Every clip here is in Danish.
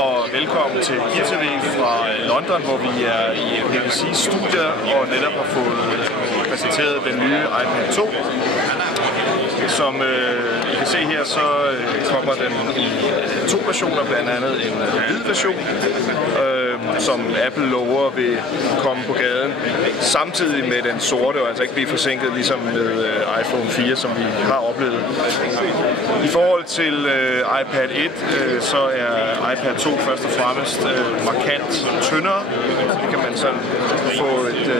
og velkommen til GearTV fra London, hvor vi er i BBC-studier og netop har fået præsenteret den nye iPad 2. Som I kan se her, så kommer den i to versioner, blandt andet en hvid version, som Apple lover vil komme på gaden, samtidig med den sorte, og altså ikke blive forsinket ligesom med iPhone 4, som vi har oplevet. I forhold til iPad 1, så er iPad 2 først og fremmest markant tyndere. Det kan man sådan få et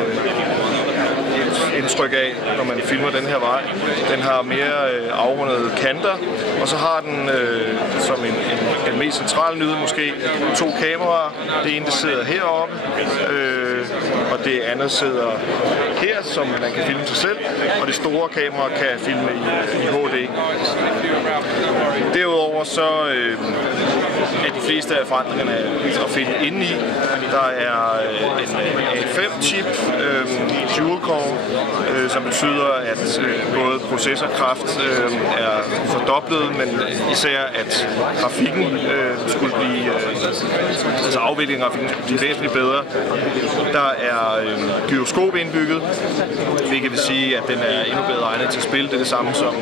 indtryk af, når man filmer den her vej. Den har mere afrundede kanter, og så har den som en mest central nyhed måske to kameraer. Det ene det sidder heroppe, og det andet sidder her, som man kan filme sig selv, og det store kamera kan filme i HD. Derudover så er de fleste af forandringerne at finde indeni. Der er en A5-chip, dual-core, som betyder, at både processorkraft er fordoblet, men især at grafikken skulle blive, altså afviklingen af grafikken skulle blive væsentligt bedre. Der er gyroskop indbygget, hvilket vil sige, at den er endnu bedre egnet til at spille. Det er det samme som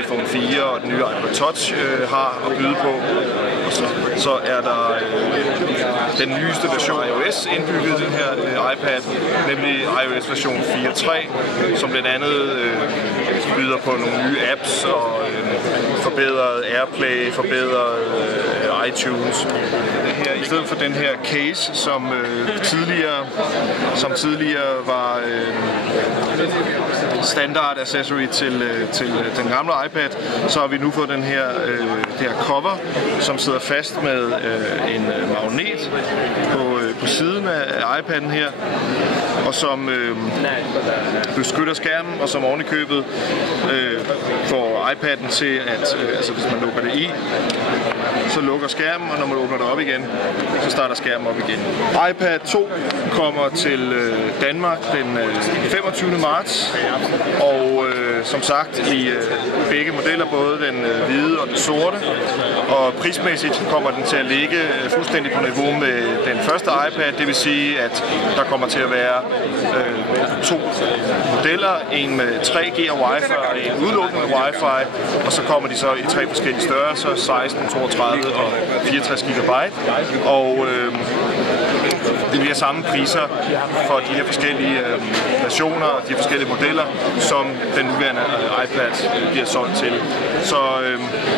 iPhone 4 og den nye iPod Touch har at byde på. Og så er der den nyeste version af iOS indbygget i den her iPad, nemlig iOS version 4.3, som blandt andet byder på nogle nye apps og forbedret AirPlay, forbedret iTunes. Her, i stedet for den her case, som tidligere var standard accessory til den gamle iPad, så har vi nu fået det her cover, som sidder fast med en magnet på siden af iPad'en her, og som beskytter skærmen, og som oven i købet får iPad'en til at, altså hvis man lukker det i, så lukker skærmen, og når man åbner det op igen, så starter skærmen op igen. iPad 2 kommer til Danmark den 25. marts, og som sagt i begge modeller, både den hvide og den sorte, og prismæssigt kommer den til at ligge fuldstændig på niveau med den første iPad, det vil sige, at der kommer til at være to modeller, en med 3G og Wi-Fi og en udelukkende med Wi-Fi, og så kommer de så i tre forskellige størrelser, 16, 32 og 64 GB, og det bliver samme priser for de her forskellige versioner og de forskellige modeller, som den nuværende iPad bliver solgt til. Så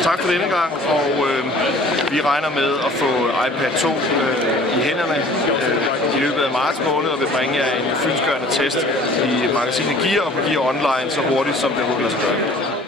tak for denne gang, og vi regner med at få iPad 2 i hænderne i løbet af marts måned, og vil bringe jer en fyldestgørende test i magasinet Gear og på Gear Online så hurtigt som det overhovedet lader sig gøre.